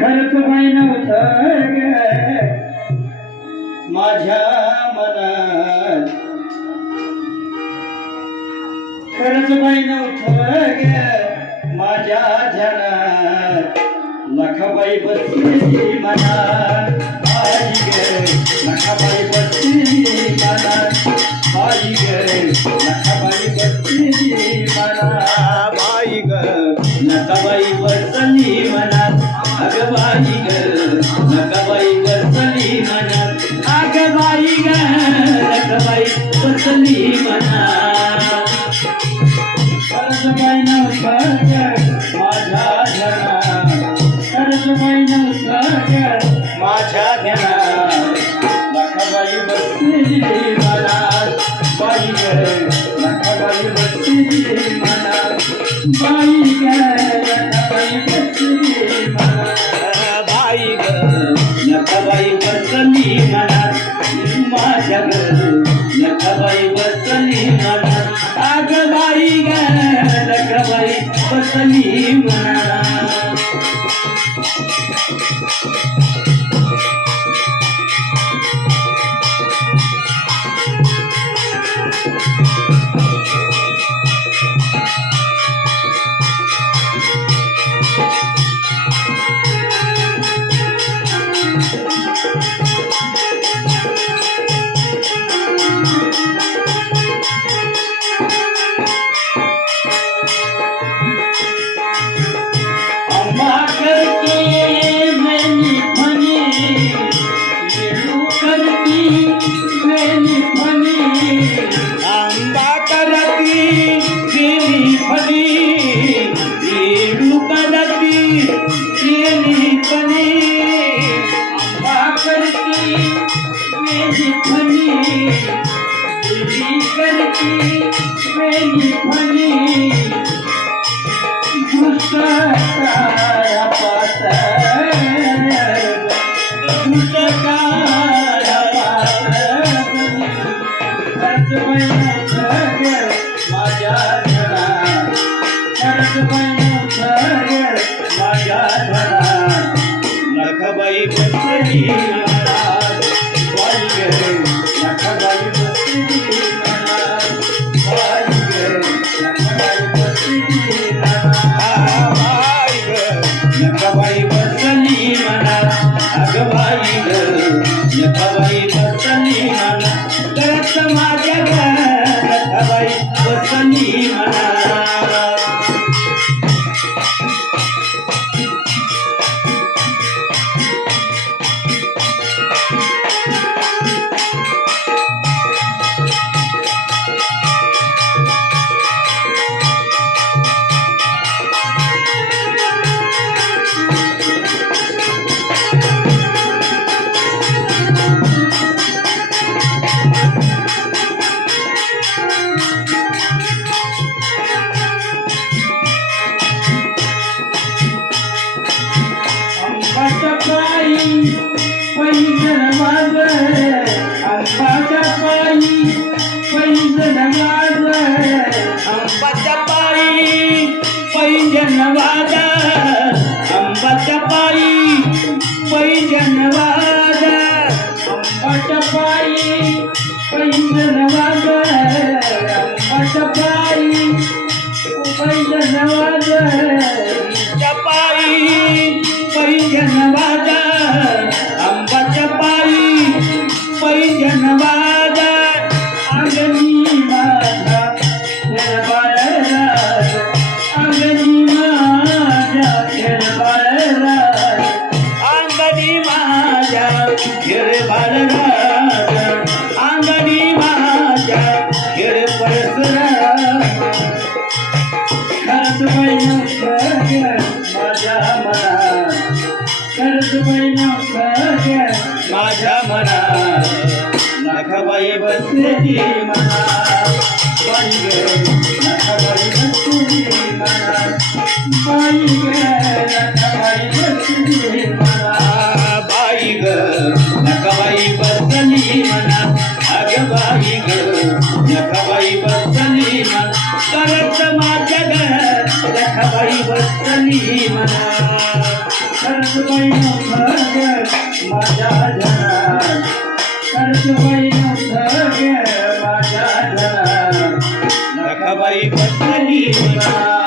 खरंच बाई नव्हतं ग माझ्या मनात, खरंच बाई नव्हतं ग माझ्या ध्यानात, लखाबाई बसली मनात आई ग, लखाबाई बसली मनात आई ग, लखाबाई बसली मनात बाई ग, लखाबाई बसली मनात अग बाई ग, लखाबाई बसली मनात अग बाई ग, लखाबाई बसली मनात. खरंच बाई नव्हतं ग माझ्या ध्यानात, खरंच बाई नव्हतं ग माझ्या ध्यानात, लखाबाई बसली मनात बाई ग, लखाबाई बसली मनात बाई ग, लखाबाई बसली मनात बाई ग, लखाबाई बसली मनात माझ्या ग, लखाबाई बसली मनात अग बाई ग, लखाबाई बसली मनात. लखाबाई बसली मनात बाई ग, लखाबाई बसली मनात बाई ग, लखाबाई बसली मनात बाई ग, लखाबाई बसली मनात अग बाई ग, लखाबाई बसली मनात करत माझ्या ग, लखाबाई बसली मनात. पैंजण वाज अंबाच्या पायी, पैंजण वाज अंबाच्या पायी, पैंजण वाज अंबाच्या पायी, पैंजण वाज अंबाच्या पायी, पैंजण वाज अंबाच्या पायी, पैंजण वाज अंबाच्या पायी, पैंजण वाज अंबाच्या पायी, पैंजण वाज अंगणी माझ्या खेळबाळराज, अंगणी माझ्या खेळबाळराज, अंगणी माझ्या खेळबाळराज, अंगणी माझ्या खेळ परसराज. खरंच बाई नव्हतं ग माझ्या मनात, खरंच बाई नव्हतं ग माझ्या मनात, लखाबाई बसली मनात बाई ग, लखाबाई बसली मनात बाई ग, लखाबाई बसली मनात बाई ग, लखाबाई बसली मनात अग बाई ग, लखाबाई बसली मनात करत माझ्या ग, लखाबाई बसली मनात. नरसुबाई नव्हतं ग माझ्या धनात नरसुबाई नव्हतं ग माझ्या धनात नखाबाई बसली मनात